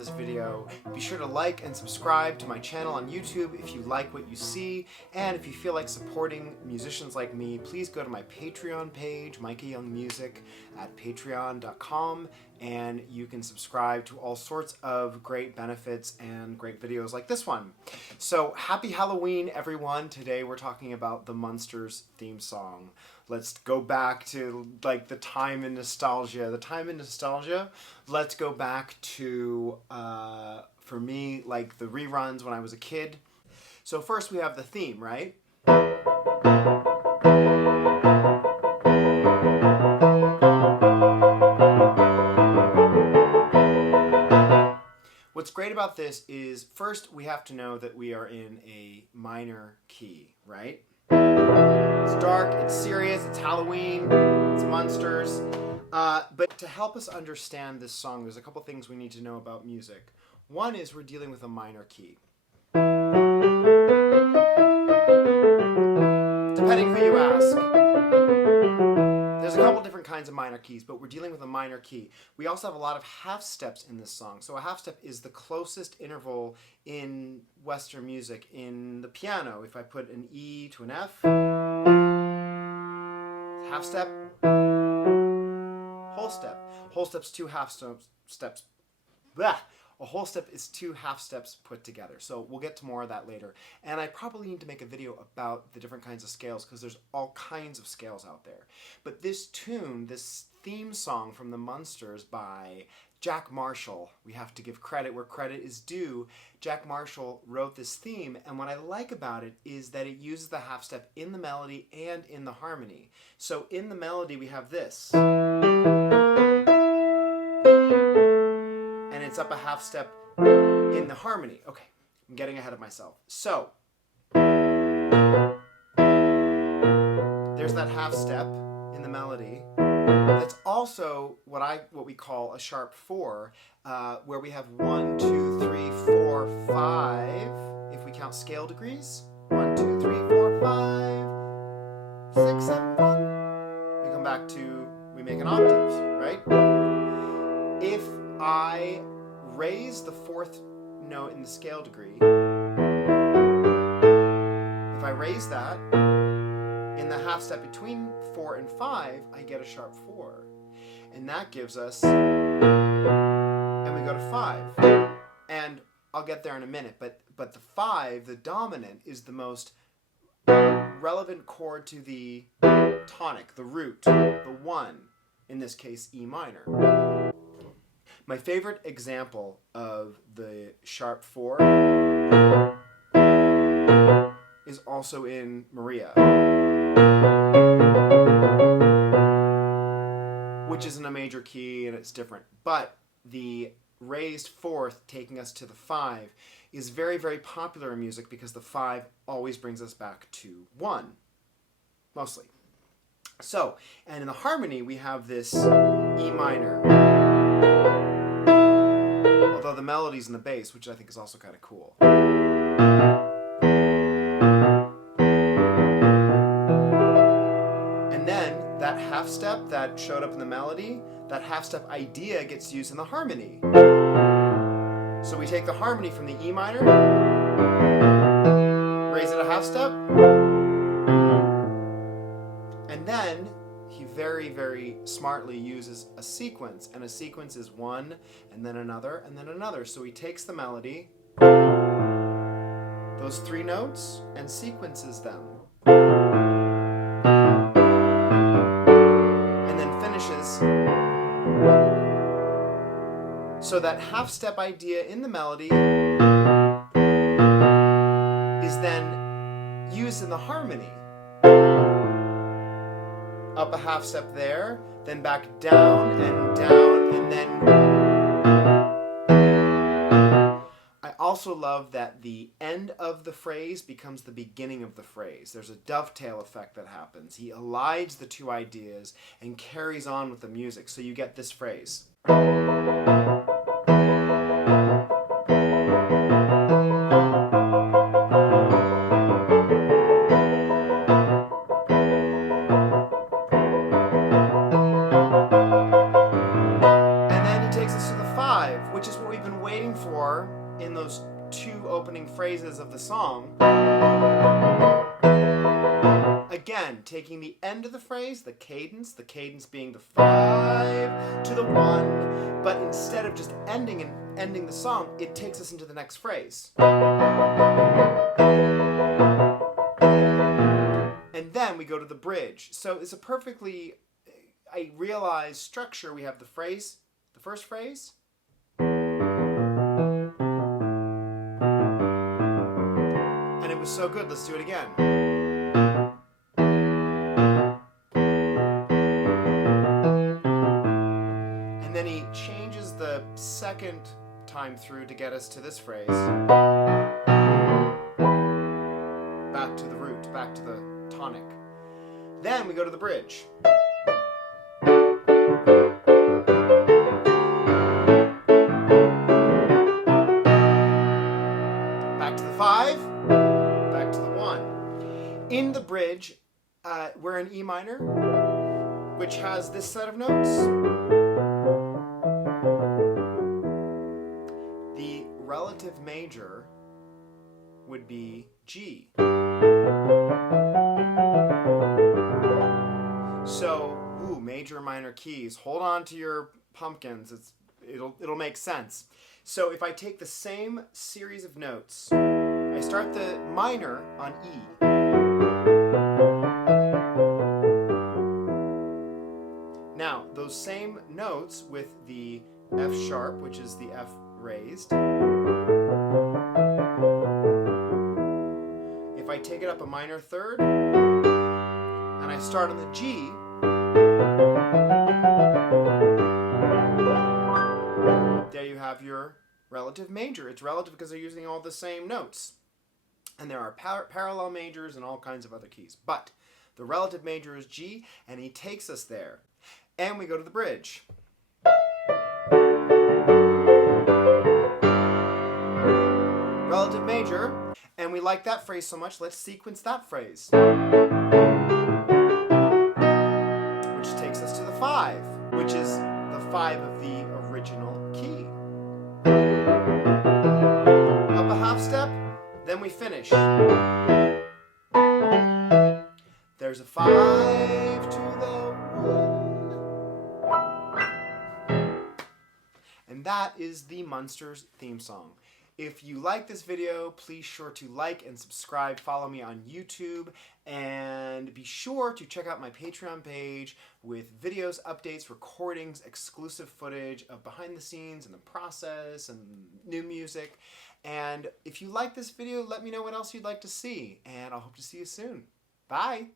this video. Be sure to like and subscribe to my channel on YouTube if you like what you see, and if you feel like supporting musicians like me, please go to my Patreon page, Micah Young Music, at patreon.com, and you can subscribe to all sorts of great benefits and great videos like this one. So happy Halloween, everyone. Today we're talking about the Munsters theme song. Let's go back to like the time in nostalgia. Let's go back to, for me, like the reruns when I was a kid. So first we have the theme, right? What's great about this is, first we have to know that we are in a minor key, right? It's dark, it's serious, it's Halloween, it's Munsters. But to help us understand this song, there's a couple things we need to know about music. One is we're dealing with a minor key. Depending who you ask. There's a couple different kinds of minor keys, but we're dealing with a minor key. We also have a lot of half steps in this song. So a half step is the closest interval in Western music. In the piano, if I put an E to an F, half step, whole step. Whole step's two half steps. Blah. A whole step is two half steps put together. So we'll get to more of that later. And I probably need to make a video about the different kinds of scales because there's all kinds of scales out there. But this tune, this theme song from the Munsters by Jack Marshall, we have to give credit where credit is due. Jack Marshall wrote this theme, and what I like about it is that it uses the half step in the melody and in the harmony. So in the melody we have this. And it's up a half step in the harmony. Okay, I'm getting ahead of myself. So, there's that half step in the melody. That's also what we call a sharp 4, where we have 1, 2, 3, 4, 5, if we count scale degrees. 1, 2, 3, 4, 5, 6, 7, 1. We come back to, we make an octave, right? If I raise the 4th note in the scale degree, if I raise that in the half step between 4 and 5, I get a sharp 4. And that gives us, and we go to 5. And I'll get there in a minute, but the 5, the dominant, is the most relevant chord to the tonic, the root, the 1, in this case E minor. My favorite example of the sharp 4 is also in Maria, which is in a major key and it's different. But the raised 4th taking us to the 5 is very, very popular in music because the 5 always brings us back to 1, mostly. So, and in the harmony we have this E minor. Although the melody's in the bass, which I think is also kind of cool. And then that half step that showed up in the melody, that half step idea gets used in the harmony. So we take the harmony from the E minor, raise it a half step, and then he very, very smartly uses a sequence, and a sequence is 1, and then another, and then another. So he takes the melody, those 3 notes, and sequences them. And then finishes. So that half-step idea in the melody is then used in the harmony. Up a half step there, then back down, and then... I also love that the end of the phrase becomes the beginning of the phrase. There's a dovetail effect that happens. He elides the 2 ideas and carries on with the music, so you get this phrase. waiting for, in those two opening phrases of the song, again, taking the end of the phrase, the cadence being the 5 to the 1, but instead of just ending the song, it takes us into the next phrase. And then we go to the bridge. So it's a perfectly, I realize, structure. We have the phrase, the first phrase, and it was so good, let's do it again. And then he changes the second time through to get us to this phrase. Back to the root, back to the tonic. Then we go to the bridge. Back to the 5, back to the 1. In the bridge, we're in E minor, which has this set of notes. The relative major would be G. So, major, minor keys. Hold on to your pumpkins. It'll make sense. So if I take the same series of notes, I start the minor on E. Now, those same notes with the F sharp, which is the F raised. If I take it up a minor third, and I start on the G, there you have your relative major. It's relative because they're using all the same notes. And there are parallel majors and all kinds of other keys. But the relative major is G, and he takes us there. And we go to the bridge. Relative major, and we like that phrase so much, let's sequence that phrase. Which takes us to the 5, which is the 5 of the original key. Up a half step, then we finish. There's a 5 to the 1. And that is the Munsters theme song. If you like this video, please sure to like and subscribe. Follow me on YouTube, and be sure to check out my Patreon page with videos, updates, recordings, exclusive footage of behind the scenes and the process and new music. And if you like this video, let me know what else you'd like to see, and I'll hope to see you soon. Bye!